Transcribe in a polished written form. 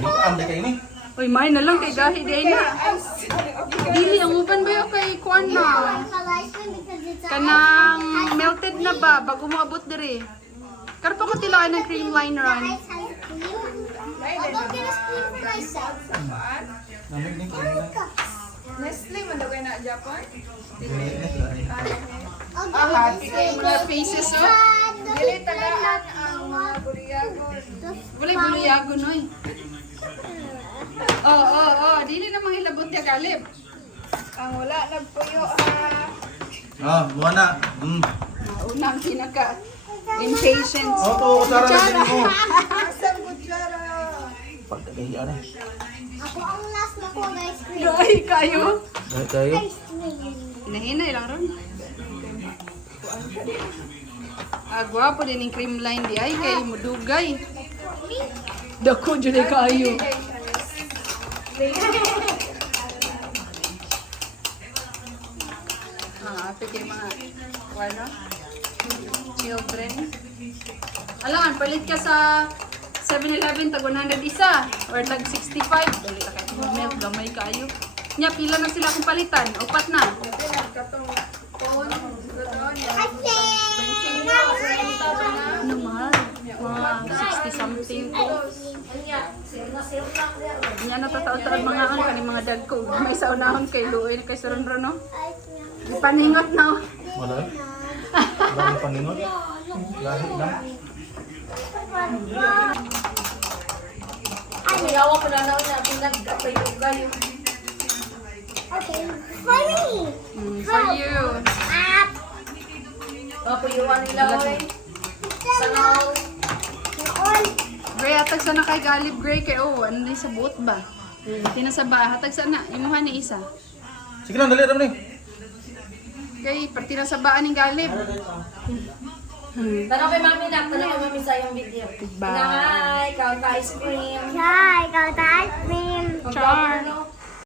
Anda kayo ni. Uy, may na lang kay gahi di na. Dili, ang uban ba yung kay Kwan na? Kanang melted na ba? Bago mo abot diri. Karpa ko tilaan ng cream liner on. Namig ni kayo na. Nestle man daw kayo na Japan? Happy kayo mga faces, oh. Dili tagaan ang mga buliyagon. Walay buluyagon, oy. Dili na mga hilabot niya galib. Ang wala nagpuyo Buwan na. Unang pinaka impatient. To, usara na din mo. asam kutsara. Pagkakahiya na. Ako ang last na ko guys. Gahi kayo. Dahil kayo. Hinahinay lang ron. Gwapo din yung cream line di ay kay mudugay. Dako jud kayo. Ato kay mga ano? Children. Alangan, palit ka sa 7-Eleven tag 100 isa or tag 65. Dali ta kay milk gamay kayo. Nya pila na sila kung palitan. Upat na. Katong phone. Ano mahal? Mga 60 something ko. Nya natataon-taon mga ang kaning mga dad ko. May sa unahon kay Luoy kay Suronro no. Paningot no. Wala. Dami paningon. Lahit lang. Ayaw ko na na pinagkapay-ugay. Okay, for me. For you. Papayuan nila oy. Sanaw. Noon. Gray atag sana kay Galib Gray kay ano din sa buot ba? Tinasaba hatag sana imuha ni isa. Sige lang, dali rin ni. Kay parti na sa baan ng Galib. Tanong kay mami na, tanong kay mami sa yung video. Bye. Hi, count ice cream. Chai, ikaw tayo cream. Char.